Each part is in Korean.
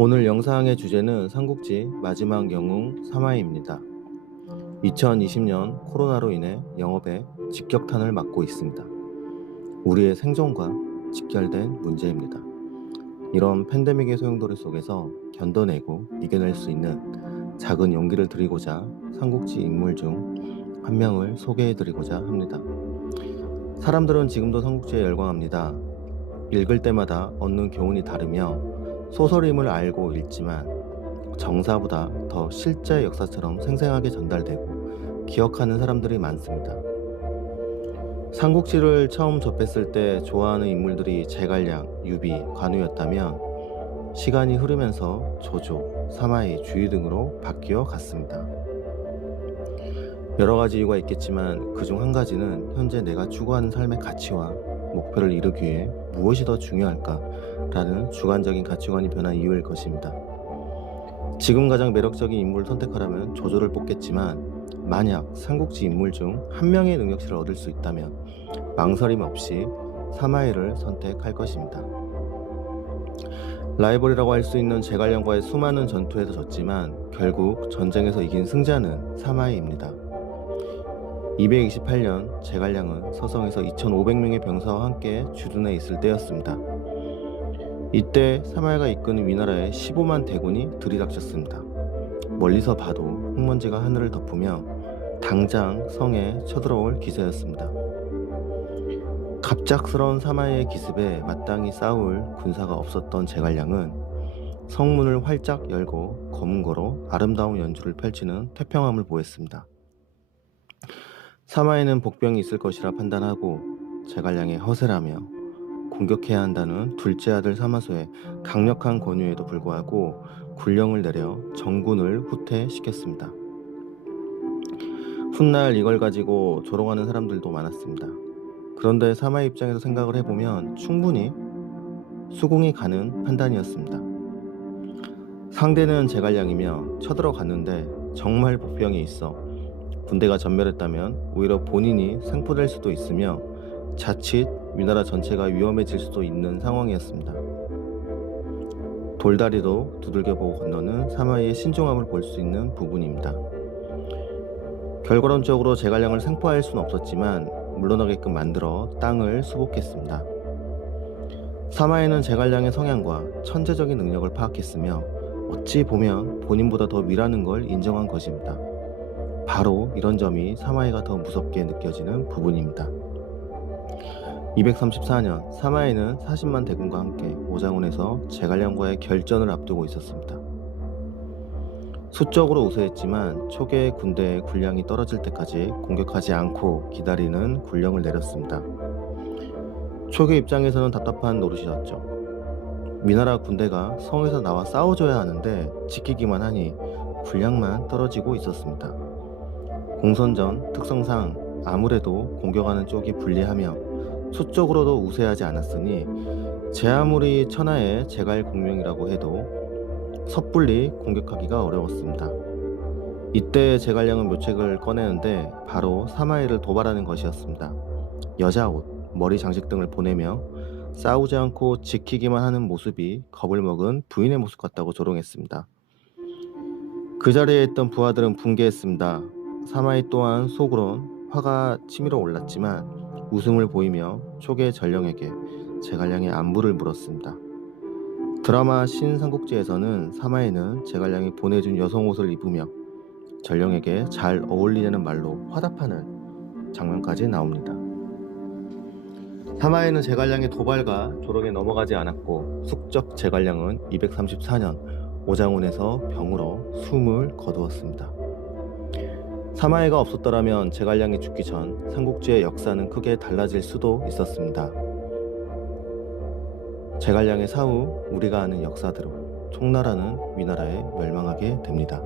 오늘 영상의 주제는 삼국지 마지막 영웅 사마이입니다. 2020년 코로나로 인해 영업에 직격탄을 맞고 있습니다. 우리의 생존과 직결된 문제입니다. 이런 팬데믹의 소용돌이 속에서 견뎌내고 이겨낼 수 있는 작은 용기를 드리고자 삼국지 인물 중 한 명을 소개해드리고자 합니다. 사람들은 지금도 삼국지에 열광합니다. 읽을 때마다 얻는 교훈이 다르며 소설임을 알고 읽지만 정사보다 더 실제 역사처럼 생생하게 전달되고 기억하는 사람들이 많습니다. 삼국지를 처음 접했을 때 좋아하는 인물들이 제갈량, 유비, 관우였다면 시간이 흐르면서 조조, 사마이, 주의 등으로 바뀌어 갔습니다. 여러 가지 이유가 있겠지만 그중 한 가지는 현재 내가 추구하는 삶의 가치와 목표를 이루기 위해 무엇이 더 중요할까라는 주관적인 가치관이 변한 이유일 것입니다. 지금 가장 매력적인 인물을 선택하라면 조조를 뽑겠지만 만약 삼국지 인물 중 한 명의 능력치를 얻을 수 있다면 망설임 없이 사마이를 선택할 것입니다. 라이벌이라고 할 수 있는 제갈량과의 수많은 전투에서 졌지만 결국 전쟁에서 이긴 승자는 사마이입니다. 228년 제갈량은 서성에서 2,500명의 병사와 함께 주둔해 있을 때였습니다. 이때 사마이가 이끄는 위나라의 15만 대군이 들이닥쳤습니다. 멀리서 봐도 흙먼지가 하늘을 덮으며 당장 성에 쳐들어올 기세였습니다. 갑작스러운 사마이의 기습에 마땅히 싸울 군사가 없었던 제갈량은 성문을 활짝 열고 검은고로 아름다운 연주를 펼치는 태평함을 보였습니다. 사마이는 복병이 있을 것이라 판단하고 제갈량의 허세라며 공격해야 한다는 둘째 아들 사마소의 강력한 권유에도 불구하고 군령을 내려 정군을 후퇴시켰습니다. 훗날 이걸 가지고 조롱하는 사람들도 많았습니다. 그런데 사마이 입장에서 생각을 해보면 충분히 수긍이 가는 판단이었습니다. 상대는 제갈량이며 쳐들어갔는데 정말 복병이 있어 군대가 전멸했다면 오히려 본인이 생포될 수도 있으며 자칫 위나라 전체가 위험해질 수도 있는 상황이었습니다. 돌다리도 두들겨보고 건너는 사마이의 신중함을 볼 수 있는 부분입니다. 결과론적으로 제갈량을 생포할 수는 없었지만 물러나게끔 만들어 땅을 수복했습니다. 사마이는 제갈량의 성향과 천재적인 능력을 파악했으며 어찌 보면 본인보다 더 위라는 걸 인정한 것입니다. 바로 이런 점이 사마이가 더 무섭게 느껴지는 부분입니다. 234년 사마이는 40만 대군과 함께 오장원에서 제갈량과의 결전을 앞두고 있었습니다. 수적으로 우세했지만 초계의 군대의 군량이 떨어질 때까지 공격하지 않고 기다리는 군령을 내렸습니다. 초계 입장에서는 답답한 노릇이었죠. 위나라 군대가 성에서 나와 싸워줘야 하는데 지키기만 하니 군량만 떨어지고 있었습니다. 공선전 특성상 아무래도 공격하는 쪽이 불리하며 수적으로도 우세하지 않았으니 제 아무리 천하의 제갈 공명이라고 해도 섣불리 공격하기가 어려웠습니다. 이때 제갈량은 묘책을 꺼내는데 바로 사마이를 도발하는 것이었습니다. 여자 옷, 머리 장식 등을 보내며 싸우지 않고 지키기만 하는 모습이 겁을 먹은 부인의 모습 같다고 조롱했습니다. 그 자리에 있던 부하들은 붕괴했습니다. 사마이 또한 속으론 화가 치밀어 올랐지만 웃음을 보이며 초계 전령에게 제갈량의 안부를 물었습니다. 드라마 신삼국지에서는 사마이는 제갈량이 보내준 여성 옷을 입으며 전령에게 잘 어울리냐는 말로 화답하는 장면까지 나옵니다. 사마이는 제갈량의 도발과 조롱에 넘어가지 않았고 숙적 제갈량은 234년 오장원에서 병으로 숨을 거두었습니다. 사마이가 없었더라면 제갈량이 죽기 전 삼국지의 역사는 크게 달라질 수도 있었습니다. 제갈량의 사후 우리가 아는 역사대로 총나라는 위나라에 멸망하게 됩니다.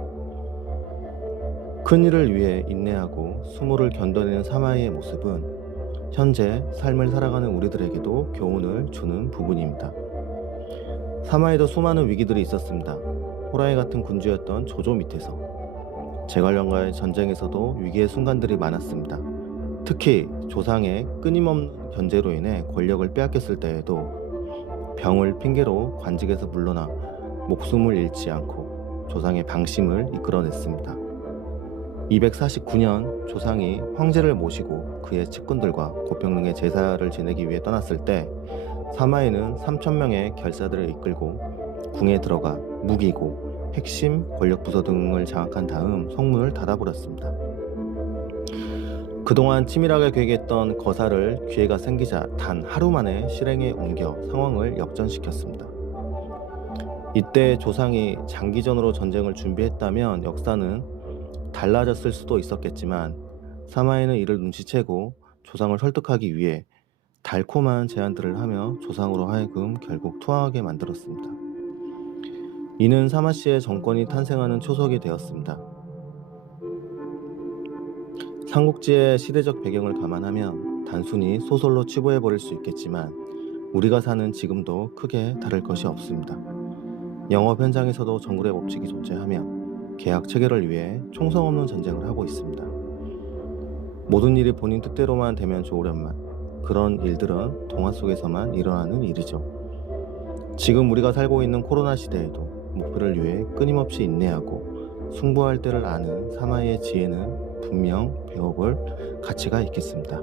큰일을 위해 인내하고 수모를 견뎌내는 사마이의 모습은 현재 삶을 살아가는 우리들에게도 교훈을 주는 부분입니다. 사마이도 수많은 위기들이 있었습니다. 호랑이 같은 군주였던 조조 밑에서 제갈량과의 전쟁에서도 위기의 순간들이 많았습니다. 특히 조상의 끊임없는 견제로 인해 권력을 빼앗겼을 때에도 병을 핑계로 관직에서 물러나 목숨을 잃지 않고 조상의 방심을 이끌어냈습니다. 249년 조상이 황제를 모시고 그의 측근들과 고평릉의 제사를 지내기 위해 떠났을 때 사마이는 3,000명의 결사들을 이끌고 궁에 들어가 무기고 핵심 권력 부서 등을 장악한 다음 성문을 닫아버렸습니다. 그동안 치밀하게 계획했던 거사를 기회가 생기자 단 하루 만에 실행에 옮겨 상황을 역전시켰습니다. 이때 조상이 장기전으로 전쟁을 준비했다면 역사는 달라졌을 수도 있었겠지만 사마이는 이를 눈치채고 조상을 설득하기 위해 달콤한 제안들을 하며 조상으로 하여금 결국 투항하게 만들었습니다. 이는 사마씨의 정권이 탄생하는 초석이 되었습니다. 삼국지의 시대적 배경을 감안하면 단순히 소설로 치부해버릴 수 있겠지만 우리가 사는 지금도 크게 다를 것이 없습니다. 영업 현장에서도 정글의 법칙이 존재하며 계약 체결을 위해 총성 없는 전쟁을 하고 있습니다. 모든 일이 본인 뜻대로만 되면 좋으련만 그런 일들은 동화 속에서만 일어나는 일이죠. 지금 우리가 살고 있는 코로나 시대에도 목표를 위해 끊임없이 인내하고 승부할 때를 아는 사마이의 지혜는 분명 배워볼 가치가 있겠습니다.